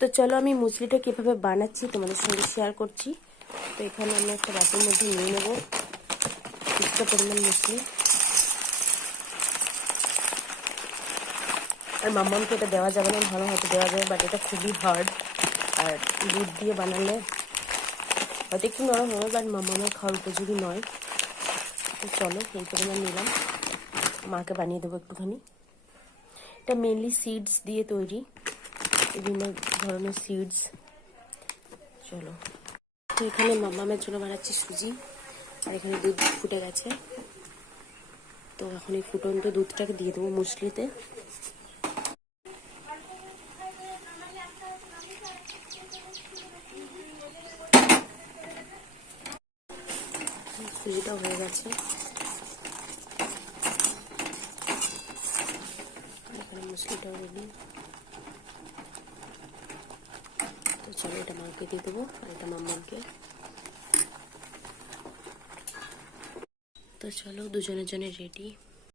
তো চলো আমি মুসলিটা কিভাবে বানাচ্ছি তোমাদের সঙ্গে শেয়ার করছি। তো এখানে আমি একটা বাটির মধ্যে নিয়ে নেব কিছুটা পরিমাণ মুসলি। আর মাম্মামকে এটা দেওয়া যাবে না, ভালো হয়তো দেওয়া যাবে, বাট এটা খুবই হার্ড। আর দুধ দিয়ে বানালে হয়তো একটু নরম হবে, বাট মাম্মামের খাওয়ার উপযোগী নয়। তো চলো এই পরিমাণ নিলাম, মাকে বানিয়ে দেবো একটুখানি। এটা মেনলি সিডস দিয়ে তৈরি, বিভিন্ন ধরনের সিডস। চলো, তো এখানে মাম্মামের জন্য বানাচ্ছি সুজি, আর এখানে দুধ ফুটে গেছে। তো এখন এই ফুটন্ত দুধটাকে দিয়ে দেবো মুসলিতে। সুজিটা হয়ে গেছে, এখানে মুসলিটাও রেডি। তো চলো এটা মাকে দিয়ে দেবো, আর এটা মাম্মাকে। তো চলো দুজনের জন্য রেডি।